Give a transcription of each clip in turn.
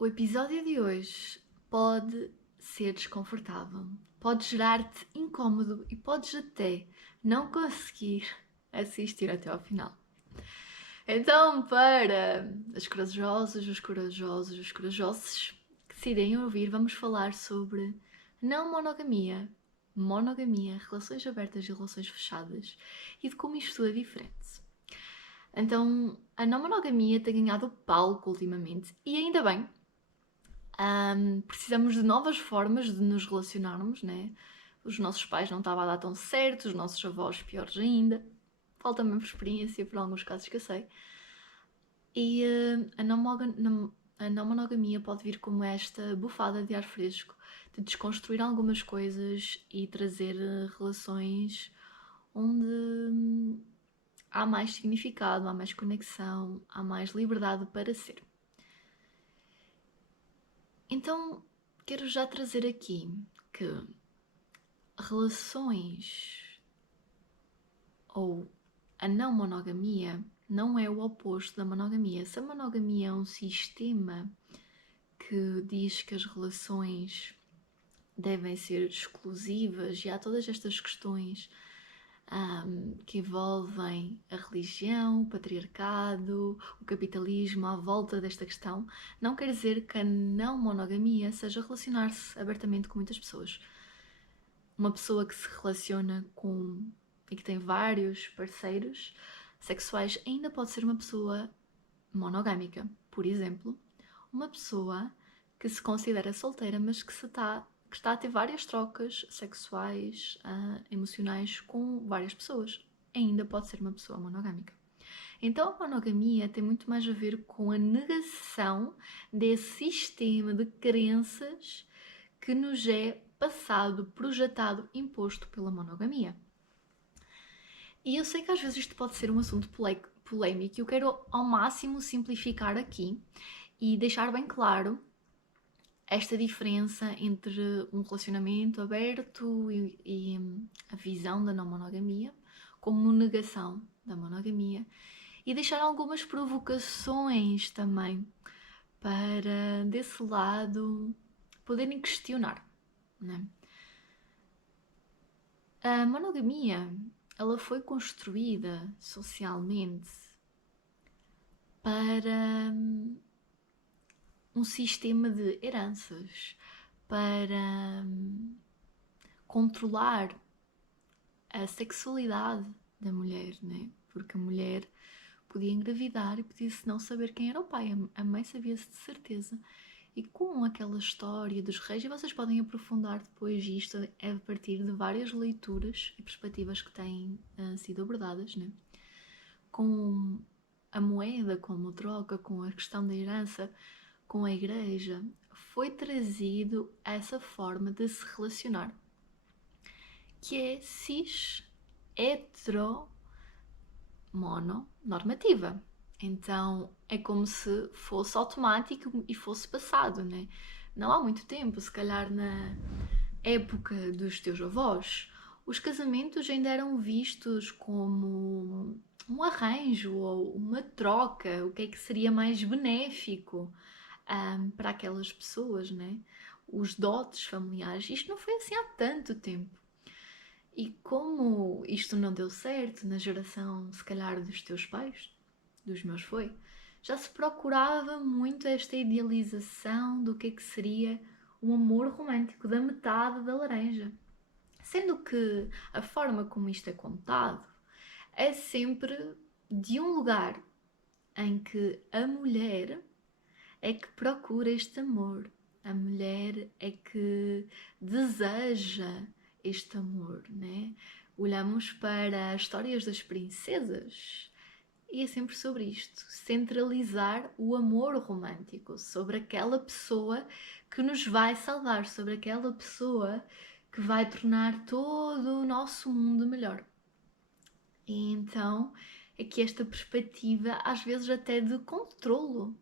O episódio de hoje pode ser desconfortável, pode gerar-te incómodo e podes até não conseguir assistir até ao final. Então, para as corajosas, os corajosos, os corajosos que decidem ouvir, vamos falar sobre não monogamia, monogamia, relações abertas e relações fechadas e de como isto tudo é diferente. Então, a não monogamia tem ganhado palco ultimamente e ainda bem. Precisamos de novas formas de nos relacionarmos, né? Os nossos pais não estavam a dar tão certo, os nossos avós piores ainda. Falta mesmo experiência por alguns casos que eu sei. E a não monogamia pode vir como esta bufada de ar fresco, de desconstruir algumas coisas e trazer relações onde há mais significado, há mais conexão, há mais liberdade para ser. Então, quero já trazer aqui que relações ou a não monogamia não é o oposto da monogamia. Se a monogamia é um sistema que diz que as relações devem ser exclusivas e há todas estas questões que envolvem a religião, o patriarcado, o capitalismo à volta desta questão, não quer dizer que a não monogamia seja relacionar-se abertamente com muitas pessoas. Uma pessoa que se relaciona com e que tem vários parceiros sexuais ainda pode ser uma pessoa monogâmica. Por exemplo, uma pessoa que se considera solteira, mas que está a ter várias trocas sexuais, emocionais com várias pessoas. Ainda pode ser uma pessoa monogâmica. Então a monogamia tem muito mais a ver com a negação desse sistema de crenças que nos é passado, projetado, imposto pela monogamia. E eu sei que às vezes isto pode ser um assunto polémico e eu quero ao máximo simplificar aqui e deixar bem claro esta diferença entre um relacionamento aberto e a visão da não monogamia, como negação da monogamia, e deixar algumas provocações também para, desse lado, poderem questionar, né? A monogamia, ela foi construída socialmente para um sistema de heranças, para controlar a sexualidade da mulher, né? Porque a mulher podia engravidar e podia-se não saber quem era o pai, a mãe sabia-se de certeza. E com aquela história dos reis, e vocês podem aprofundar depois isto a partir de várias leituras e perspectivas que têm sido abordadas, né? Com a moeda como troca, com a questão da herança, com a igreja, foi trazido essa forma de se relacionar, que é cis, hetero, mononormativa. Então é como se fosse automático e fosse passado, né? Não há muito tempo, se calhar na época dos teus avós, os casamentos ainda eram vistos como um arranjo ou uma troca, o que é que seria mais benéfico para aquelas pessoas, né? Os dotes familiares. Isto não foi assim há tanto tempo. E como isto não deu certo na geração, se calhar, dos teus pais, dos meus foi, já se procurava muito esta idealização do que seria um amor romântico da metade da laranja. Sendo que a forma como isto é contado é sempre de um lugar em que a mulher é que procura este amor. A mulher é que deseja este amor, né? Olhamos para as histórias das princesas e é sempre sobre isto, centralizar o amor romântico, sobre aquela pessoa que nos vai salvar, sobre aquela pessoa que vai tornar todo o nosso mundo melhor. E então é que esta perspectiva, às vezes até de controlo,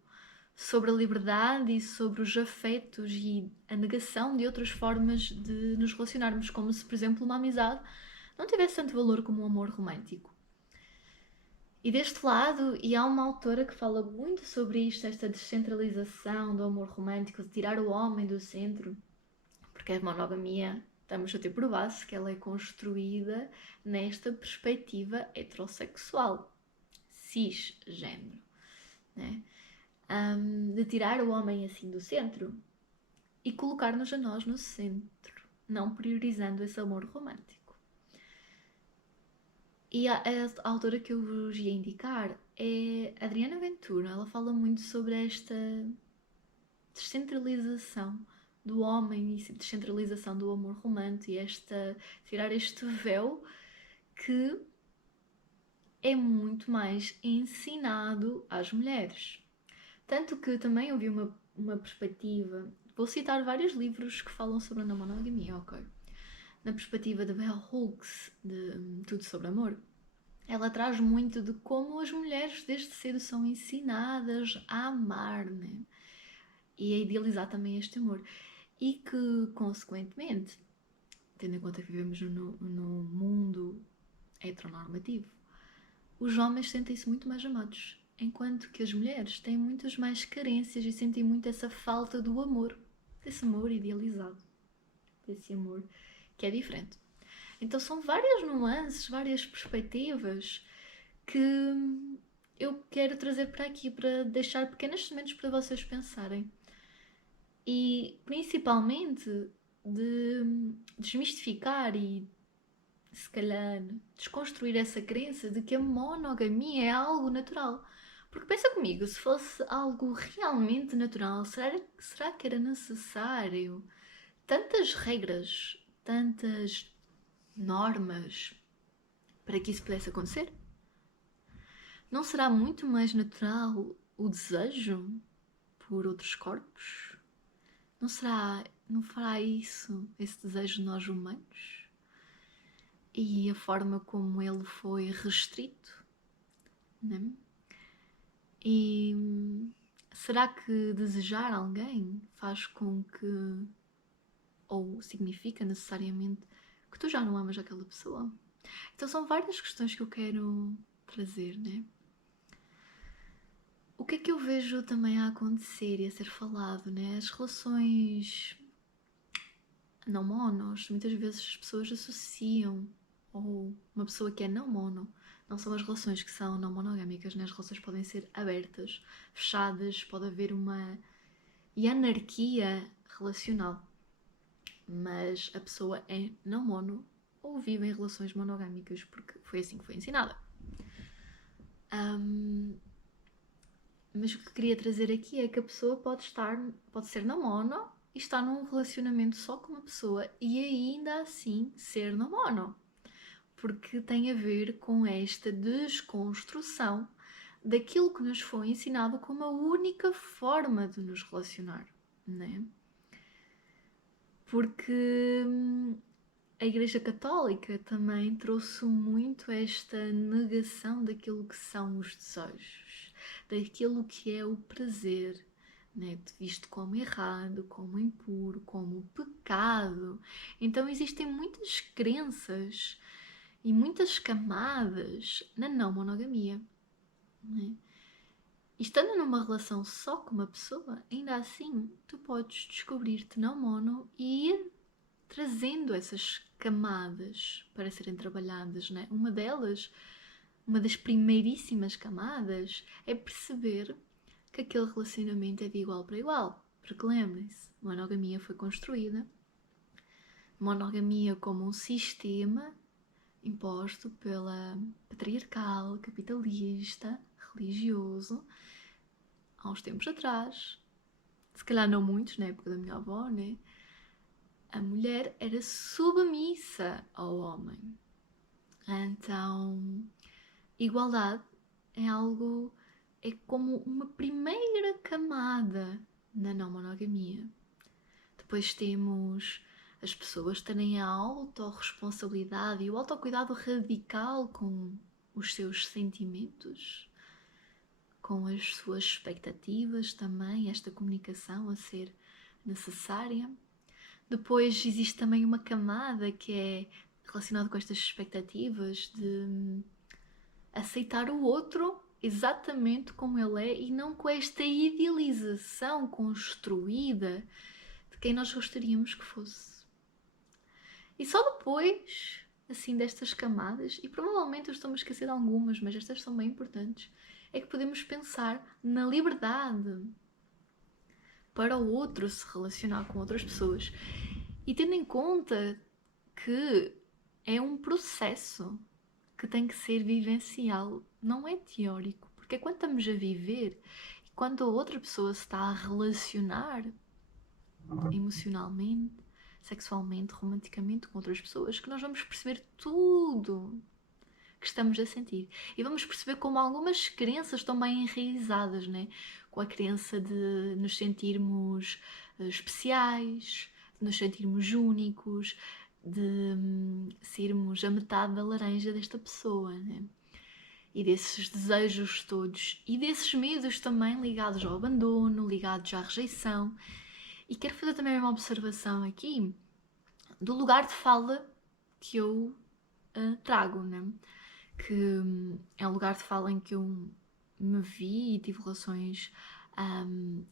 sobre a liberdade e sobre os afetos e a negação de outras formas de nos relacionarmos, como se, por exemplo, uma amizade não tivesse tanto valor como um amor romântico. E deste lado, e há uma autora que fala muito sobre isto, esta descentralização do amor romântico, de tirar o homem do centro, porque a monogamia, estamos a ter por base que ela é construída nesta perspectiva heterossexual, cisgênero, né? De tirar o homem assim do centro e colocar-nos a nós no centro, não priorizando esse amor romântico. E a autora que eu vos ia indicar é Adriana Ventura. Ela fala muito sobre esta descentralização do homem e descentralização do amor romântico e tirar este véu que é muito mais ensinado às mulheres. Tanto que também eu vi uma perspectiva. Vou citar vários livros que falam sobre a não monogamia, ok? Na perspectiva de Bell Hooks, de Tudo sobre Amor, ela traz muito de como as mulheres desde cedo são ensinadas a amar, né? E a idealizar também este amor. E que, consequentemente, tendo em conta que vivemos no mundo heteronormativo, os homens sentem-se muito mais amados, enquanto que as mulheres têm muitas mais carências e sentem muito essa falta do amor, desse amor idealizado, desse amor que é diferente. Então são várias nuances, várias perspectivas que eu quero trazer para aqui para deixar pequenas sementes para vocês pensarem. E principalmente de desmistificar e se calhar desconstruir essa crença de que a monogamia é algo natural. Porque pensa comigo, se fosse algo realmente natural, será que era necessário tantas regras, tantas normas para que isso pudesse acontecer? Não será muito mais natural o desejo por outros corpos? Não fará isso, esse desejo de nós humanos? E a forma como ele foi restrito, né? E será que desejar alguém faz com que, ou significa necessariamente, que tu já não amas aquela pessoa? Então são várias questões que eu quero trazer, né? O que é que eu vejo também a acontecer e a ser falado, né? As relações não monos, muitas vezes as pessoas associam, ou uma pessoa que é não mono, não são as relações que são não monogâmicas, né? As relações podem ser abertas, fechadas, pode haver uma anarquia relacional, mas a pessoa é não mono ou vive em relações monogâmicas porque foi assim que foi ensinada. Mas o que queria trazer aqui é que a pessoa pode ser não mono e estar num relacionamento só com uma pessoa e ainda assim ser não mono. Porque tem a ver com esta desconstrução daquilo que nos foi ensinado como a única forma de nos relacionar, né? Porque a Igreja Católica também trouxe muito esta negação daquilo que são os desejos, daquilo que é o prazer, né? Visto como errado, como impuro, como pecado. Então existem muitas crenças e muitas camadas na não monogamia, né? E estando numa relação só com uma pessoa, ainda assim tu podes descobrir-te não mono e ir trazendo essas camadas para serem trabalhadas, né? Uma delas, uma das primeiríssimas camadas, é perceber que aquele relacionamento é de igual para igual. Porque lembrem-se, monogamia foi construída, monogamia como um sistema imposto pela patriarcal, capitalista, religioso, há uns tempos atrás, se calhar não muitos, na época da minha avó, né? A mulher era submissa ao homem. Então, igualdade é como uma primeira camada na não monogamia. Depois temos as pessoas terem a autorresponsabilidade e o autocuidado radical com os seus sentimentos, com as suas expectativas também, esta comunicação a ser necessária. Depois existe também uma camada que é relacionada com estas expectativas de aceitar o outro exatamente como ele é e não com esta idealização construída de quem nós gostaríamos que fosse. E só depois, assim, destas camadas, e provavelmente eu estou-me a esquecer de algumas, mas estas são bem importantes, é que podemos pensar na liberdade para o outro se relacionar com outras pessoas. E tendo em conta que é um processo que tem que ser vivencial, não é teórico. Porque é quando estamos a viver e quando a outra pessoa se está a relacionar emocionalmente, sexualmente, romanticamente com outras pessoas, que nós vamos perceber tudo que estamos a sentir. E vamos perceber como algumas crenças estão bem enraizadas, né? Com a crença de nos sentirmos especiais, de nos sentirmos únicos, de sermos a metade da laranja desta pessoa, né? E desses desejos todos e desses medos também ligados ao abandono, ligados à rejeição. E quero fazer também uma observação aqui do lugar de fala que eu trago, né? Que é um lugar de fala em que eu me vi e tive relações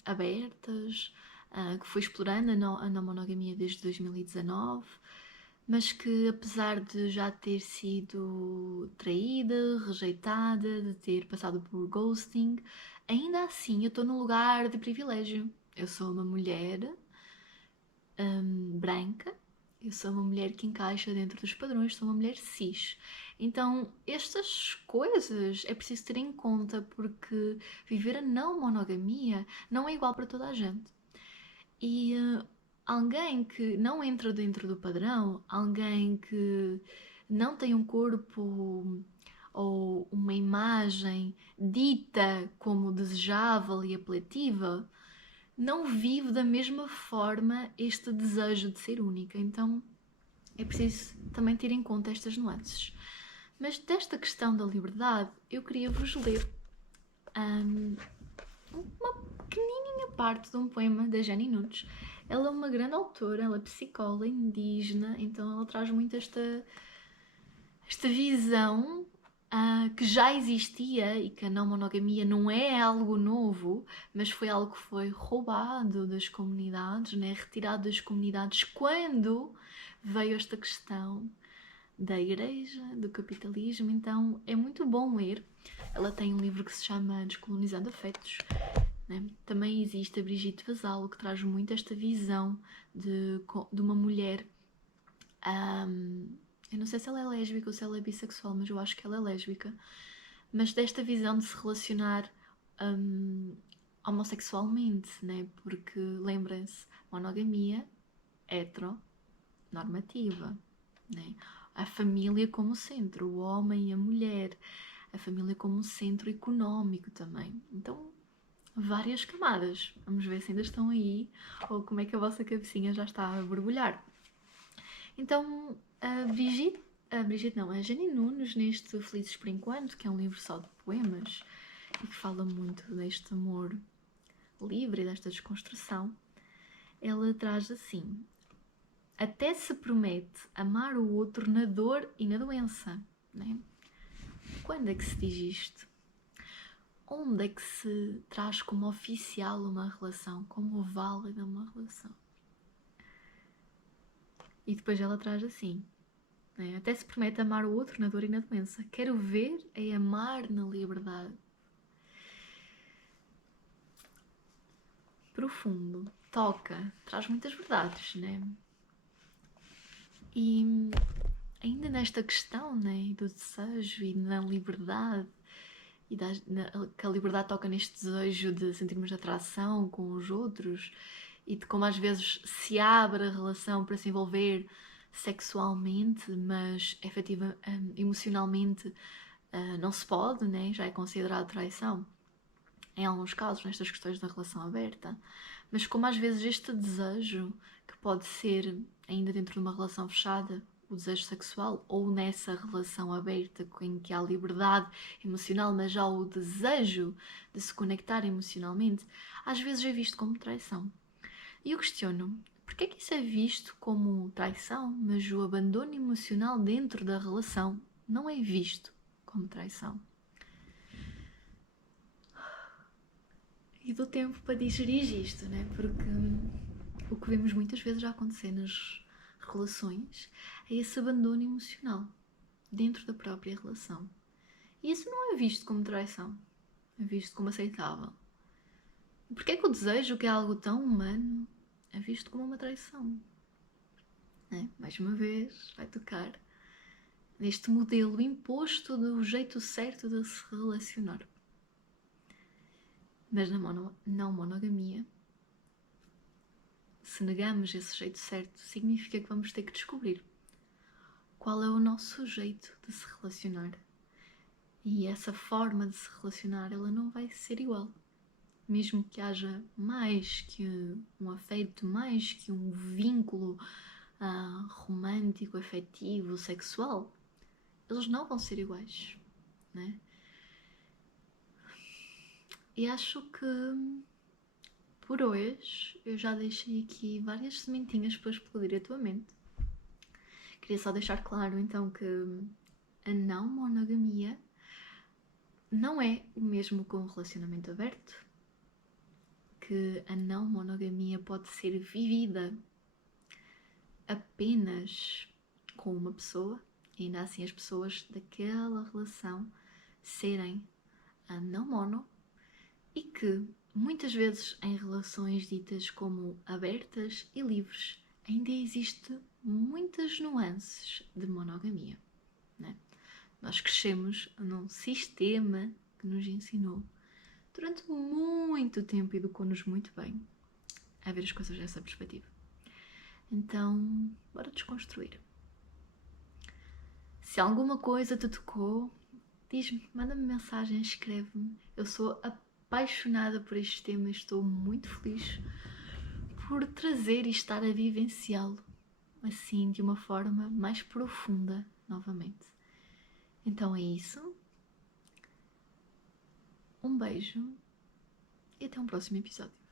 abertas, que fui explorando a não monogamia desde 2019, mas que apesar de já ter sido traída, rejeitada, de ter passado por ghosting, ainda assim eu estou num lugar de privilégio. Eu sou uma mulher branca, eu sou uma mulher que encaixa dentro dos padrões, sou uma mulher cis. Então, estas coisas é preciso ter em conta porque viver a não monogamia não é igual para toda a gente. E alguém que não entra dentro do padrão, alguém que não tem um corpo ou uma imagem dita como desejável e apelativa, não vive da mesma forma este desejo de ser única. Então é preciso também ter em conta estas nuances. Mas desta questão da liberdade, eu queria vos ler uma pequenininha parte de um poema da Jani Nunes. Ela é uma grande autora, ela é psicóloga indígena, então ela traz muito esta visão que já existia e que a não monogamia não é algo novo, mas foi algo que foi roubado das comunidades, né? Retirado das comunidades quando veio esta questão da igreja, do capitalismo. Então é muito bom ler. Ela tem um livro que se chama Descolonizando Afetos. Né? Também existe a Brigitte Vasalo, que traz muito esta visão de uma mulher. Eu não sei se ela é lésbica ou se ela é bissexual, mas eu acho que ela é lésbica. Mas desta visão de se relacionar homossexualmente, né? Porque lembrem-se, monogamia heteronormativa, né? A família como centro, o homem e a mulher, a família como centro económico também. Então, várias camadas. Vamos ver se ainda estão aí ou como é que a vossa cabecinha já está a borbulhar. Então, a Jani Nunes, neste Felizes por Enquanto, que é um livro só de poemas e que fala muito deste amor livre e desta desconstrução, ela traz assim: até se promete amar o outro na dor e na doença, né? Quando é que se diz isto? Onde é que se traz como oficial uma relação, como válida uma relação? E depois ela traz assim: né? Até se promete amar o outro na dor e na doença. Quero ver é amar na liberdade. Profundo, toca, traz muitas verdades, né? E ainda nesta questão, né, do desejo e na liberdade, e que a liberdade toca neste desejo de sentirmos atração com os outros e de como às vezes se abre a relação para se envolver sexualmente, mas emocionalmente não se pode, né? Já é considerado traição em alguns casos, nestas questões da relação aberta, mas como às vezes este desejo, que pode ser ainda dentro de uma relação fechada, o desejo sexual, ou nessa relação aberta em que há liberdade emocional, mas já o desejo de se conectar emocionalmente, às vezes é visto como traição. E eu questiono, porquê é que isso é visto como traição, mas o abandono emocional dentro da relação não é visto como traição? e do tempo para digerir isto, né? Porque o que vemos muitas vezes já acontecer nas relações é esse abandono emocional dentro da própria relação. E isso não é visto como traição, é visto como aceitável. E porquê é que o desejo, que é algo tão humano, é visto como uma traição? Né? Mais uma vez, vai tocar neste modelo imposto do jeito certo de se relacionar. Mas na não monogamia, se negamos esse jeito certo, significa que vamos ter que descobrir qual é o nosso jeito de se relacionar. E essa forma de se relacionar, ela não vai ser igual. Mesmo que haja mais que um afeto, mais que um vínculo romântico, afetivo, sexual, eles não vão ser iguais, né? E acho que por hoje eu já deixei aqui várias sementinhas para explodir a tua mente. Queria só deixar claro então que a não monogamia não é o mesmo com o relacionamento aberto, que a não monogamia pode ser vivida apenas com uma pessoa, e ainda assim as pessoas daquela relação serem a não mono, e que muitas vezes em relações ditas como abertas e livres ainda existe muitas nuances de monogamia, né? Nós crescemos num sistema que nos ensinou durante muito tempo, educou-nos muito bem a ver as coisas dessa perspectiva. Então, bora desconstruir. Se alguma coisa te tocou, diz-me, manda-me mensagem, escreve-me. Eu sou apaixonada por este tema e estou muito feliz por trazer e estar a vivenciá-lo assim, de uma forma mais profunda novamente. Então é isso. Um beijo e até um próximo episódio.